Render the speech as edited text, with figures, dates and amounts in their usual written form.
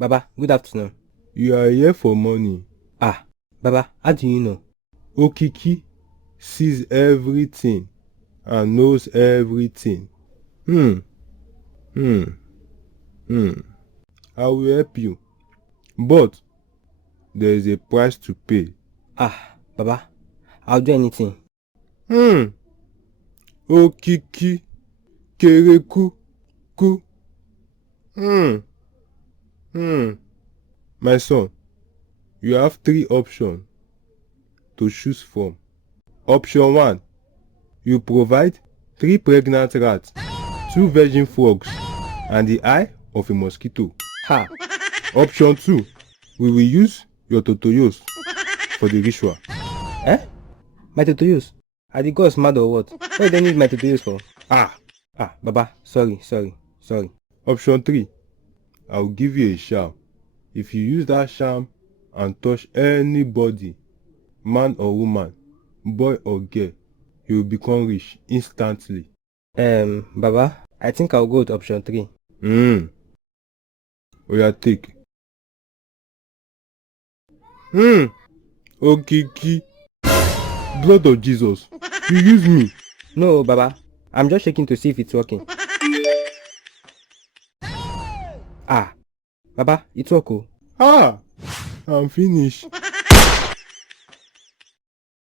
Baba, good afternoon. You are here for money. Ah, Baba, how do you know? Okiki sees everything and knows everything. Hmm. Hmm. Hmm. I will help you. But there is a price to pay. Ah, Baba, I'll do anything. Okiki kereku ku. Hmm. My son, you have three options to choose from. Option 1. You provide 3 pregnant rats, 2 virgin frogs, and the eye of a mosquito. Ha! Option 2. We will use your totoyos for the ritual. Eh? My tutorials? Are the gods mad or what? What do they need my tutorials for? Ah! Baba, sorry. Option 3. I will give you a charm. If you use that charm and touch anybody, man or woman, boy or girl, you will become rich instantly. Baba, I think I'll go with option 3. Oya take. Okiki. Blood of Jesus. You use me. No, Baba, I'm just checking to see if it's working. Baba, it's okay. I'm finished.